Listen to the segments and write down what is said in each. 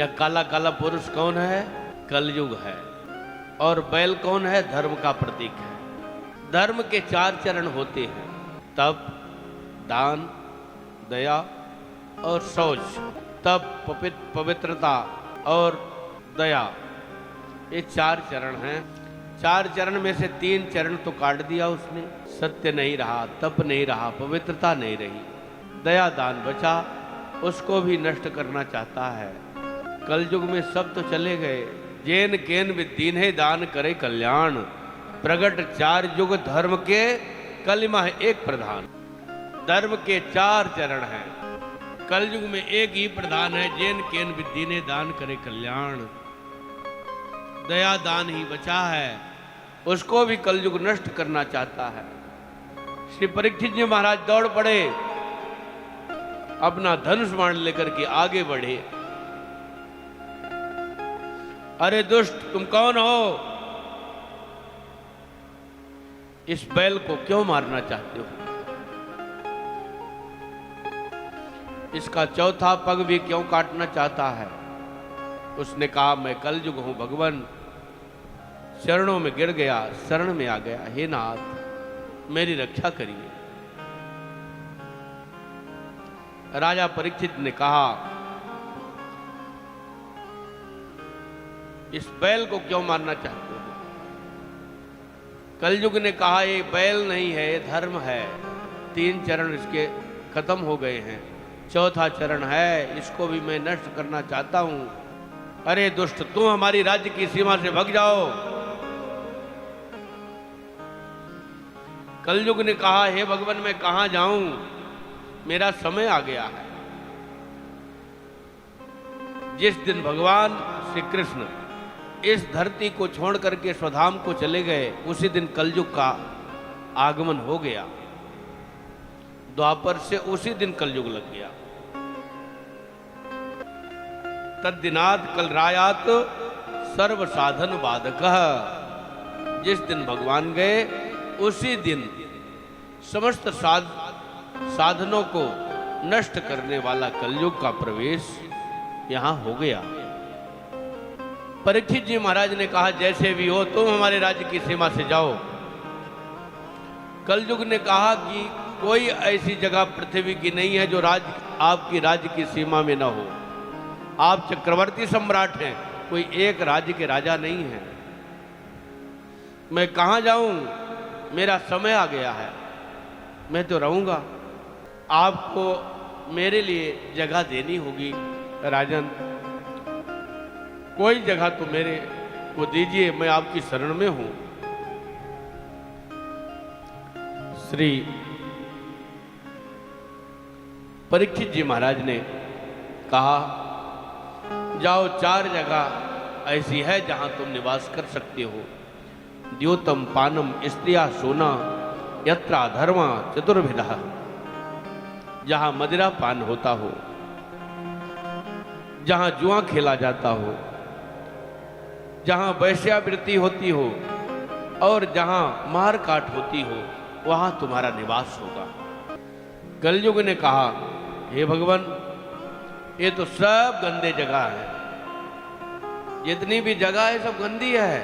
यह काला काला पुरुष कौन है? कलयुग है। और बैल कौन है? धर्म का प्रतीक है। धर्म के 4 चरण होते हैं, तप, दान, दया और शौच। तप, पवित्रता और दया, ये 4 चरण हैं। 4 चरण में से 3 चरण तो काट दिया उसने। सत्य नहीं रहा, तप नहीं रहा, पवित्रता नहीं रही, दया दान बचा, उसको भी नष्ट करना चाहता है। कलयुग में सब तो चले गए। जेन केन विदीन है दान करे कल्याण, प्रगट 4 युग धर्म के, कलिमा है एक प्रधान। धर्म के 4 चरण हैं, कलयुग में एक ही प्रधान है, जेन केन विदीन है दान करे कल्याण। दया दान ही बचा है, उसको भी कलयुग नष्ट करना चाहता है। श्री परीक्षित जी महाराज दौड़ पड़े, अपना धनुष बाण लेकर के आगे बढ़े। अरे दुष्ट, तुम कौन हो? इस बैल को क्यों मारना चाहते हो? इसका 4था पग भी क्यों काटना चाहता है? उसने कहा, मैं कलयुग हूं भगवान, चरणों में गिर गया, शरण में आ गया। हे नाथ, मेरी रक्षा करिए। राजा परीक्षित ने कहा, इस बैल को क्यों मारना चाहते हो? कलयुग ने कहा, ये बैल नहीं है, ये धर्म है। 3 चरण इसके खत्म हो गए हैं, 4था चरण है, इसको भी मैं नष्ट करना चाहता हूं। अरे दुष्ट, तुम हमारी राज्य की सीमा से भाग जाओ। कलयुग ने कहा, हे भगवान, मैं कहां जाऊं? मेरा समय आ गया है। जिस दिन भगवान श्री कृष्ण इस धरती को छोड़ करके स्वधाम को चले गए, उसी दिन कलयुग का आगमन हो गया। द्वापर से उसी दिन कलयुग लग गया। तद्दिनात कल रायात सर्व साधन बाधक। जिस दिन भगवान गए, उसी दिन समस्त साधनों को नष्ट करने वाला कलयुग का प्रवेश यहां हो गया। परीक्षित जी महाराज ने कहा, जैसे भी हो तुम हमारे राज्य की सीमा से जाओ। कलयुग ने कहा कि कोई ऐसी जगह पृथ्वी की नहीं है जो आपकी राज्य की सीमा में न हो। आप चक्रवर्ती सम्राट हैं, कोई एक राज्य के राजा नहीं है। मैं कहां जाऊं? मेरा समय आ गया है, मैं तो रहूंगा। आपको मेरे लिए जगह देनी होगी राजन। कोई जगह तो मेरे को दीजिए, मैं आपकी शरण में हूं। श्री परीक्षित जी महाराज ने कहा, जाओ, 4 जगह ऐसी है जहां तुम निवास कर सकते हो। द्योतम पानम स्त्रिया सोना यत्रा धर्मा चतुर्विधा। जहां मदिरा पान होता हो, जहां जुआ खेला जाता हो, जहां वैश्यावृत्ति होती हो और जहां मार काट होती हो, वहां तुम्हारा निवास होगा। कलयुग ने कहा, हे भगवान, ये तो सब गंदे जगह है। जितनी भी जगह है सब गंदी है।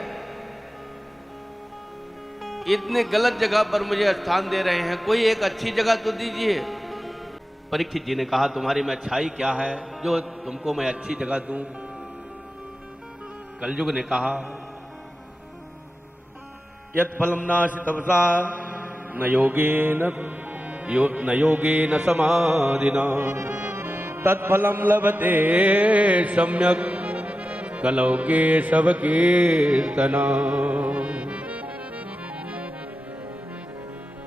इतने गलत जगह पर मुझे स्थान दे रहे हैं, कोई एक अच्छी जगह तो दीजिए। परीक्षित जी ने कहा, तुम्हारी में अच्छाई क्या है जो तुमको मैं अच्छी जगह दूं? कलयुग ने कहा, यत् फलम नास्ति तपसा न योगेन समाधिना तत्फलम लभते सम्यक कलौ केशव कीर्तना।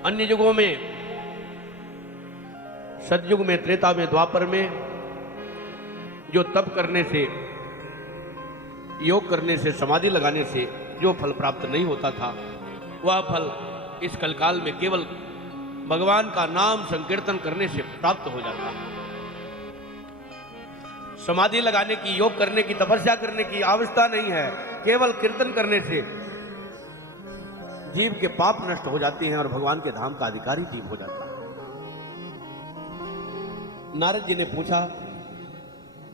अन्य युगों में, सतयुग में, त्रेता में, द्वापर में जो तप करने से, योग करने से, समाधि लगाने से जो फल प्राप्त नहीं होता था, वह फल इस कलकाल में केवल भगवान का नाम संकीर्तन करने से प्राप्त हो जाता है। समाधि लगाने की, योग करने की, तपस्या करने की आवश्यकता नहीं है। केवल कीर्तन करने से जीव के पाप नष्ट हो जाते हैं और भगवान के धाम का अधिकारी जीव हो जाता है। नारद जी ने पूछा,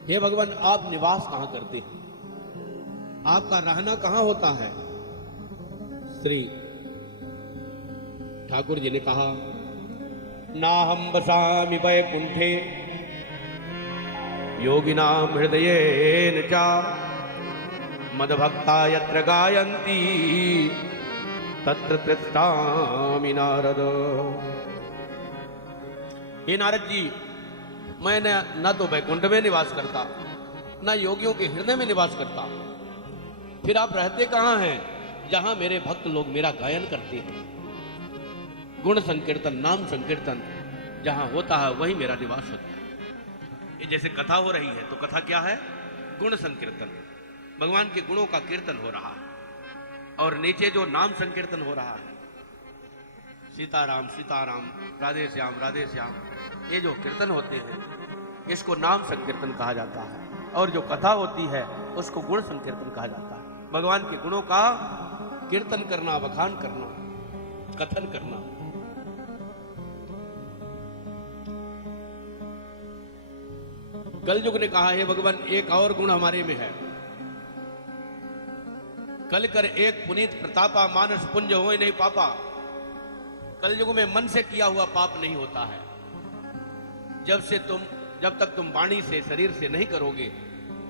हे भगवान, आप निवास कहां करते हैं? आपका रहना कहां होता है? श्री ठाकुर जी ने कहा, ना हम बसामि वैकुंठे योगिनाम हृदयेन चा मदभक्ता यत्र गायन्ति तत्र तृष्णामि नारद। हे नारद जी, मैं न तो वैकुंठ में निवास करता, न योगियों के हृदय में निवास करता, फिर आप रहते कहां हैं जहां मेरे भक्त लोग मेरा गायन करते हैं? गुण संकीर्तन, नाम संकीर्तन जहां होता है वही मेरा निवास होता है। ये जैसे कथा हो रही है तो कथा क्या है? गुण संकीर्तन, भगवान के गुणों का कीर्तन हो रहा है। और नीचे जो नाम संकीर्तन हो रहा है, सीताराम सीताराम, राधे श्याम, ये जो कीर्तन होते हैं इसको नाम संकीर्तन कहा जाता है। और जो कथा होती है उसको गुण संकीर्तन कहा जाता है। भगवान के गुणों का कीर्तन करना, बखान करना, कथन करना। कलयुग ने कहा, हे भगवान, एक और गुण हमारे में है। कल कर एक पुनीत प्रतापा, मानस पुंज होए नहीं पापा। कलयुग में मन से किया हुआ पाप नहीं होता है। जब तक तुम वाणी से, शरीर से नहीं करोगे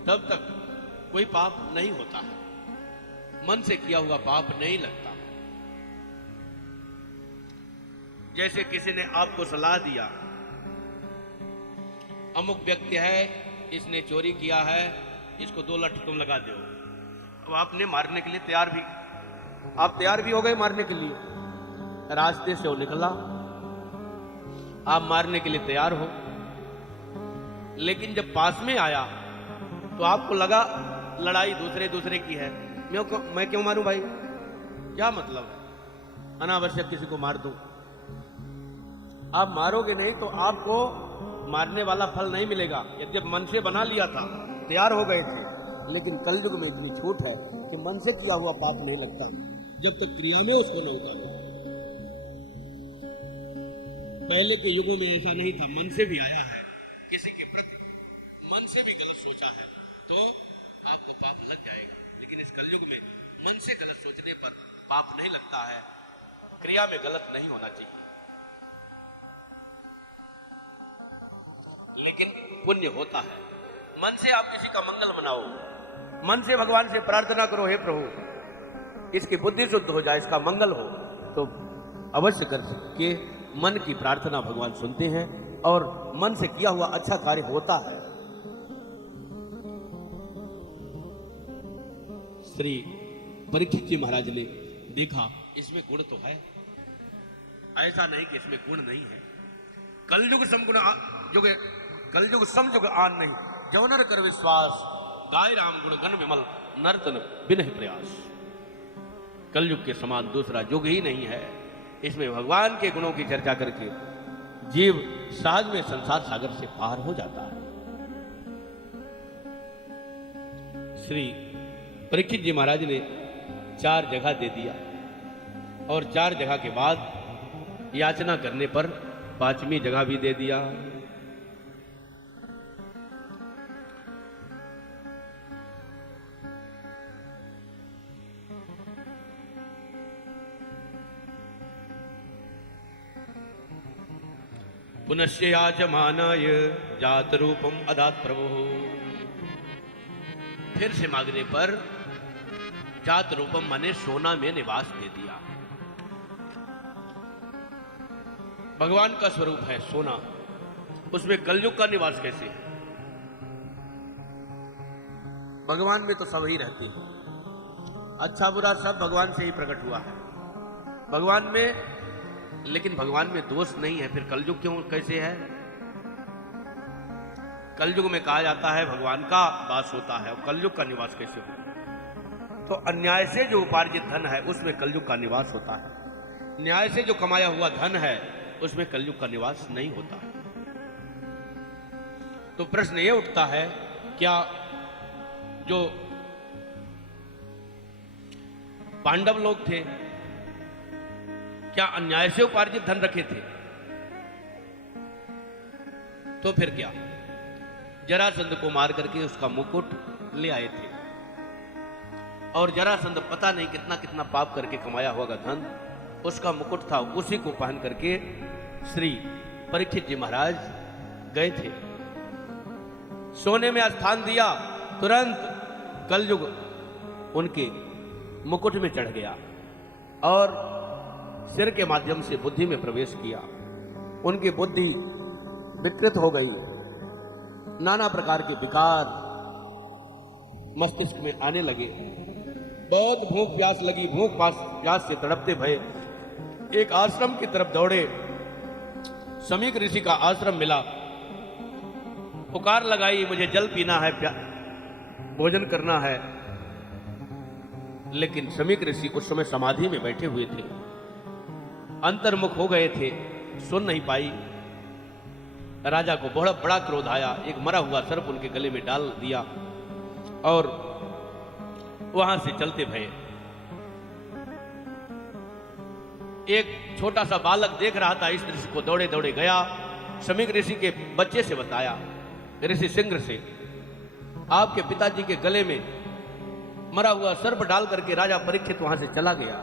तब तक कोई पाप नहीं होता है। मन से किया हुआ पाप नहीं लगता। जैसे किसी ने आपको सलाह दिया, अमुक व्यक्ति है, इसने चोरी किया है, इसको 2 लठ तुम लगा दो। अब आपने मारने के लिए आप तैयार भी हो गए मारने के लिए। रास्ते से वो निकला, आप मारने के लिए तैयार हो, लेकिन जब पास में आया तो आपको लगा लड़ाई दूसरे की है, मैं क्यों मारूं भाई? क्या मतलब है अनावश्यक किसी को मार दूं? आप मारोगे नहीं तो आपको मारने वाला फल नहीं मिलेगा। यद्यप मन से बना लिया था, तैयार हो गए थे, लेकिन कलयुग में इतनी छूट है कि मन से किया हुआ पाप नहीं लगता जब तक क्रिया में उसको न उतारो। पहले के युगों में ऐसा नहीं था, मन से भी आया है, किसी के प्रति मन से भी गलत सोचा है तो आपको पाप लग जाएगा। लेकिन इस कलयुग में मन से गलत सोचने पर पाप नहीं लगता है, क्रिया में गलत नहीं होना चाहिए, लेकिन पुण्य होता है। मन से आप किसी का मंगल मनाओ, मन से भगवान से प्रार्थना करो, हे प्रभु इसकी बुद्धि शुद्ध हो जाए, इसका मंगल हो, तो अवश्य कर के मन की प्रार्थना भगवान सुनते हैं और मन से किया हुआ अच्छा कार्य होता है। श्री परीक्षित जी महाराज ने देखा इसमें गुण तो है, ऐसा नहीं कि इसमें गुण नहीं है। कलयुग समगुण जुग, कलयुग समयुग आन नहीं, जौनर कर विश्वास, गाय राम गुण गण विमल, नर्तन बिनहि प्रयास। कलयुग के समान दूसरा युग ही नहीं है। इसमें भगवान के गुणों की चर्चा करके जीव सहज में संसार सागर से पार हो जाता है। श्री परीक्षित जी महाराज ने 4 जगह दे दिया और 4 जगह के बाद याचना करने पर 5वीं जगह भी दे दिया। पुनश्च याचमानाय जात रूपम अदात प्रभु। फिर से मांगने पर जात रूपम माने सोना में निवास दे दिया। भगवान का स्वरूप है सोना, उसमें कलयुग का निवास कैसे है? भगवान में तो सब ही रहते हैं, अच्छा बुरा सब भगवान से ही प्रकट हुआ है भगवान में, लेकिन भगवान में दोष नहीं है। फिर कलयुग क्यों कैसे है? कलयुग में कहा जाता है भगवान का वास होता है, और कलयुग का निवास कैसे होता है? तो अन्याय से जो उपार्जित धन है उसमें कलयुग का निवास होता है, न्याय से जो कमाया हुआ धन है उसमें कलयुग का निवास नहीं होता है। तो प्रश्न ये उठता है, क्या जो पांडव लोग थे क्या अन्याय से उपार्जित धन रखे थे? तो फिर क्या? जरासंध को मार करके उसका मुकुट ले आए थे। और जरासंध पता नहीं कितना कितना पाप करके कमाया होगा धन, उसका मुकुट था, उसी को पहन करके श्री परीक्षित जी महाराज गए थे। सोने में स्थान दिया, तुरंत कलयुग उनके मुकुट में चढ़ गया और सिर के माध्यम से बुद्धि में प्रवेश किया। उनकी बुद्धि विकृत हो गई, नाना प्रकार के विकार मस्तिष्क में आने लगे। बहुत भूख प्यास लगी, भूख प्यास से तड़पते भये एक आश्रम की तरफ दौड़े। समीक ऋषि का आश्रम मिला, पुकार लगाई, मुझे जल पीना है, भोजन करना है। लेकिन समीक ऋषि उस समय समाधि में बैठे हुए थे, अंतर्मुख हो गए थे, सुन नहीं पाई। राजा को बड़ा बड़ा क्रोध आया, एक मरा हुआ सर्प उनके गले में डाल दिया और वहां से चलते भये। एक छोटा सा बालक देख रहा था इस दृश्य को, दौड़े दौड़े गया, समीक ऋषि के बच्चे से बताया, ऋषि सिंह से, आपके पिताजी के गले में मरा हुआ सर्प डाल करके राजा परीक्षित वहां से चला गया।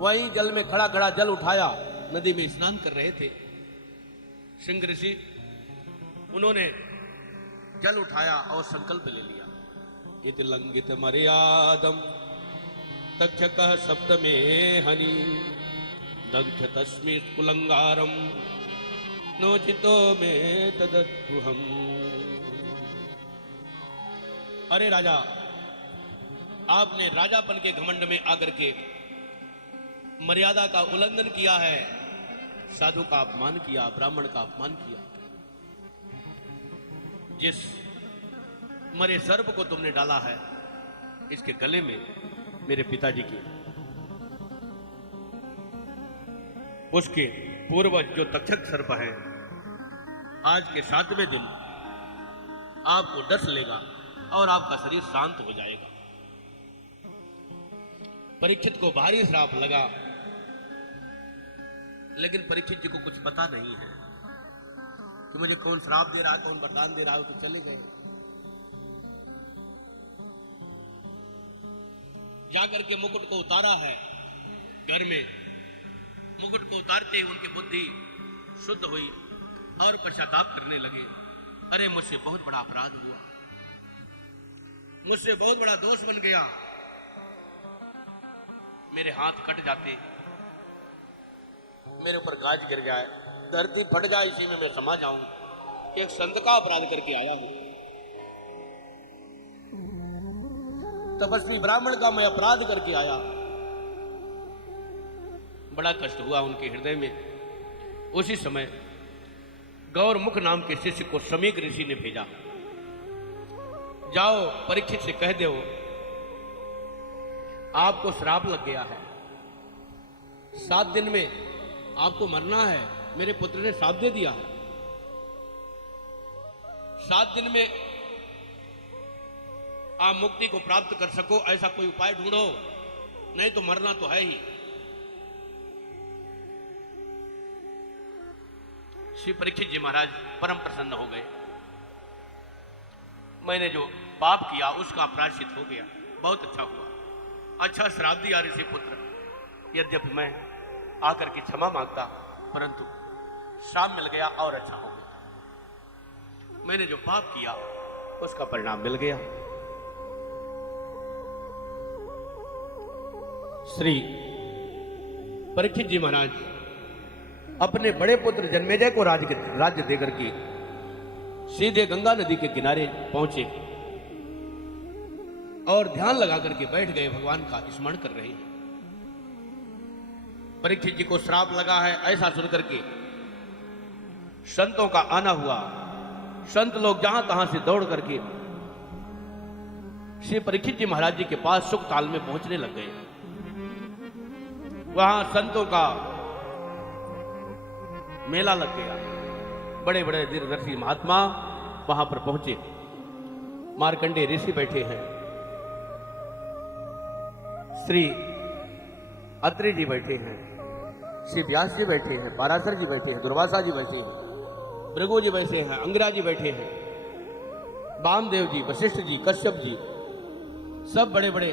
वहीं जल में खड़ा खड़ा जल उठाया, नदी में स्नान कर रहे थे सिंह ऋषि। उन्होंने जल उठाया और संकल्प ले लिया, इत लंघित मर्यादम तक्षकः शब्द में हनि दग्ध तस्मै कुलंगारम नोचितो में तदद्रुहम। अरे राजा, आपने राजापन के घमंड में आकर के मर्यादा का उल्लंघन किया है, साधु का अपमान किया, ब्राह्मण का अपमान किया। जिस मरे सर्प को तुमने डाला है, इसके गले में मेरे पिताजी के, उसके पूर्वज जो तक्षक सर्प है, आज के 7वें दिन आपको डस लेगा और आपका शरीर शांत हो जाएगा। परीक्षित को भारी श्राप लगा, लेकिन परीक्षित जी को कुछ पता नहीं है कि मुझे कौन श्राप दे रहा है, कौन वरदान दे रहा है। तो चले गए, जाकर के मुकुट को उतारा है घर में। मुकुट को उतारते ही उनकी बुद्धि शुद्ध हुई और पश्चाताप करने लगे, अरे मुझसे बहुत बड़ा अपराध हुआ, मुझसे बहुत बड़ा दोष बन गया, मेरे हाथ कट जाते, मेरे ऊपर गाज गिर जाए, धरती फट जाए, इसी में मैं समा जाऊं। एक संत का अपराध करके आया हूं, तपस्वी ब्राह्मण का मैं अपराध करके आया। बड़ा कष्ट हुआ उनके हृदय में। उसी समय गौरमुख नाम के शिष्य को समीक ऋषि ने भेजा, जाओ परीक्षित से कह दो आपको श्राप लग गया है, 7 दिन में आपको मरना है, मेरे पुत्र ने श्राप दे दिया है। 7 दिन में आप मुक्ति को प्राप्त कर सको ऐसा कोई उपाय ढूंढो, नहीं तो मरना तो है ही। श्री परीक्षित जी महाराज परम प्रसन्न हो गए, मैंने जो पाप किया उसका प्रायश्चित हो गया, बहुत अच्छा हुआ, अच्छा श्राप दिया ऋषि पुत्र। यद्यपि मैं आकर के क्षमा मांगता, परंतु श्राप मिल गया और अच्छा हो गया। मैंने जो पाप किया उसका परिणाम मिल गया। श्री परीक्षित जी महाराज अपने बड़े पुत्र जन्मेजय को राज्य देकर के सीधे गंगा नदी के किनारे पहुंचे और ध्यान लगा करके बैठ गए, भगवान का स्मरण कर रहे हैं। परीक्षित जी को श्राप लगा है ऐसा सुनकर के संतों का आना हुआ। संत लोग जहां तहां से दौड़ करके श्री परीक्षित जी महाराज जी के पास सुख ताल में पहुंचने लग गए। वहां संतों का मेला लग गया, बड़े बड़े दीर्घदर्शी महात्मा वहां पर पहुंचे। मार्कंडेय ऋषि बैठे हैं, श्री अत्रि जी बैठे हैं, श्री व्यास जी बैठे हैं, पाराशर जी बैठे हैं, दुर्वासा जी बैठे हैं, भृगु जी बैठे हैं, अंगरा जी बैठे हैं, वामदेव जी, वशिष्ठ जी, कश्यप जी, सब बड़े बड़े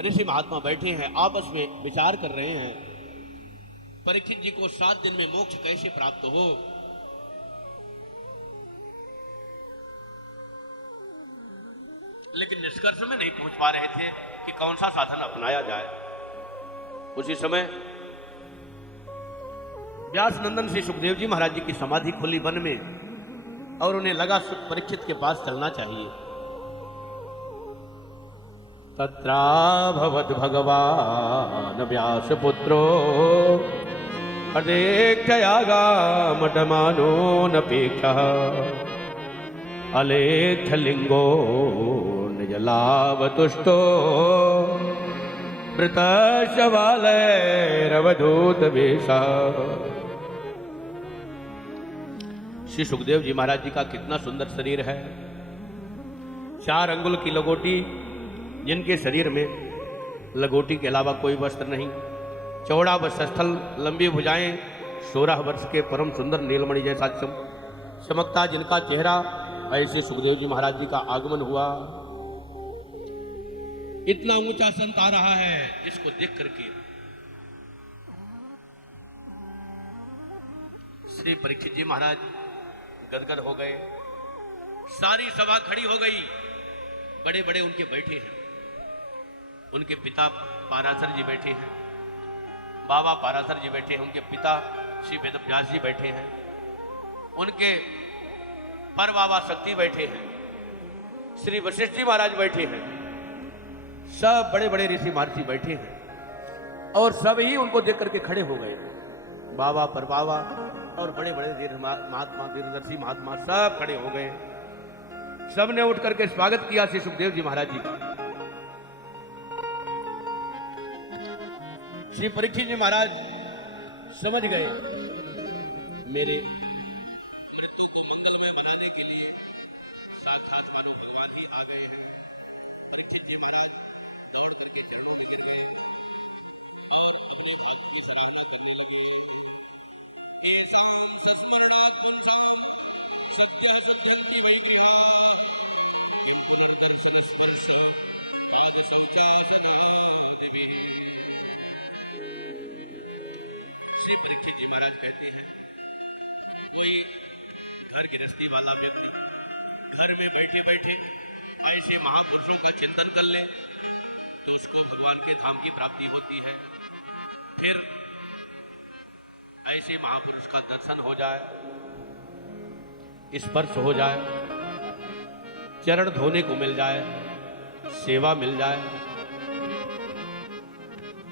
ऋषि महात्मा बैठे हैं, आपस में विचार कर रहे हैं परीक्षित जी को 7 दिन में मोक्ष कैसे प्राप्त हो। लेकिन निष्कर्ष में नहीं पहुंच पा रहे थे कि कौन सा साधन अपनाया जाए। उसी समय व्यास नंदन से सुखदेव जी महाराज जी की समाधि खुली वन में, और उन्हें लगा परीक्षित के पास चलना चाहिए। तत्राभवत् भगवान व्यास पुत्रो अलेख्यागामटमानो नपेक्षः अलेख्यलिंगो निजलावतुष्टो मृतशवालैरवधूत वेशः। श्री सुखदेव जी महाराज जी का कितना सुंदर शरीर है, 4 अंगुल की लंगोटी, जिनके शरीर में लंगोटी के अलावा कोई वस्त्र नहीं, चौड़ा वक्षस्थल, लंबी भुजाएं, 16 वर्ष के परम सुंदर नीलमणि जैसा चमकता जिनका चेहरा, ऐसे सुखदेव जी महाराज जी का आगमन हुआ। इतना ऊंचा संत आ रहा है जिसको देख करके श्री परीक्षित जी महाराज गदगद हो गए। सारी सभा खड़ी हो गई, बड़े बड़े उनके बैठे हैं, उनके पिता पाराशर जी बैठे हैं, बाबा पाराशर जी बैठे हैं, उनके पिता श्री वेदव्यास जी बैठे हैं, उनके पर बाबा शक्ति बैठे हैं, श्री वशिष्ठ जी महाराज बैठे हैं, सब बड़े बड़े ऋषि महर्षि बैठे हैं, और सभी उनको देख करके खड़े हो गए। बाबा पर बाबा और बड़े बड़े महात्मा, दीर्घदर्शी महात्मा सब खड़े हो गए। सबने उठ करके स्वागत किया श्री सुखदेव जी महाराज जी का। श्री परीक्षित जी महाराज समझ गए मेरे मृत्यु को मंगल में बनाने के लिए साक्षात मानो भगवान ही आ गए हैं। परीक्षित जी महाराज दौड़ करके चरणों में गिर गए और अपनी जात की सराहना करने लगे। हे साम सस्मरणात् पुंसाम सत्य सत्यं की वैग्रहा पुनर्दर्शन स्पर्श आज शौचासन दिवे। श्री परीक्षित जी महाराज कहते हैं, कोई घर गृहस्थी वाला व्यक्ति घर में बैठे बैठे ऐसे महापुरुषों का चिंतन कर ले तो उसको भगवान के धाम की प्राप्ति होती है। फिर ऐसे महापुरुष का दर्शन हो जाए, स्पर्श हो जाए, चरण धोने को मिल जाए, सेवा मिल जाए,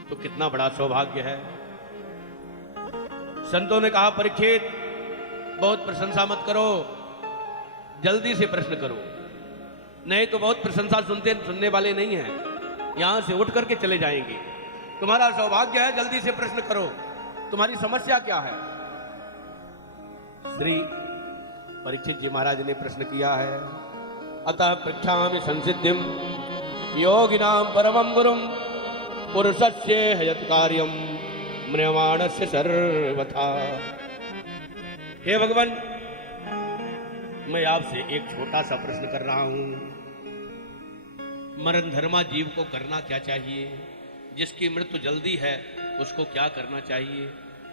तो कितना बड़ा सौभाग्य है। संतों ने कहा, परीक्षित बहुत प्रशंसा मत करो, जल्दी से प्रश्न करो, नहीं तो बहुत प्रशंसा सुनने वाले नहीं हैं, यहां से उठ करके चले जाएंगे। तुम्हारा सौभाग्य है, जल्दी से प्रश्न करो, तुम्हारी समस्या क्या है। श्री परीक्षित जी महाराज ने प्रश्न किया है, अतः पृच्छामि संसिद्धिम योगिनां परमं गुरुं पुरुषस्य हयत् कार्यं म्रियमाणस्य सर्वथा। हे भगवान, मैं आपसे एक छोटा सा प्रश्न कर रहा हूं, मरण धर्मा जीव को करना क्या चाहिए, जिसकी मृत्यु जल्दी है उसको क्या करना चाहिए।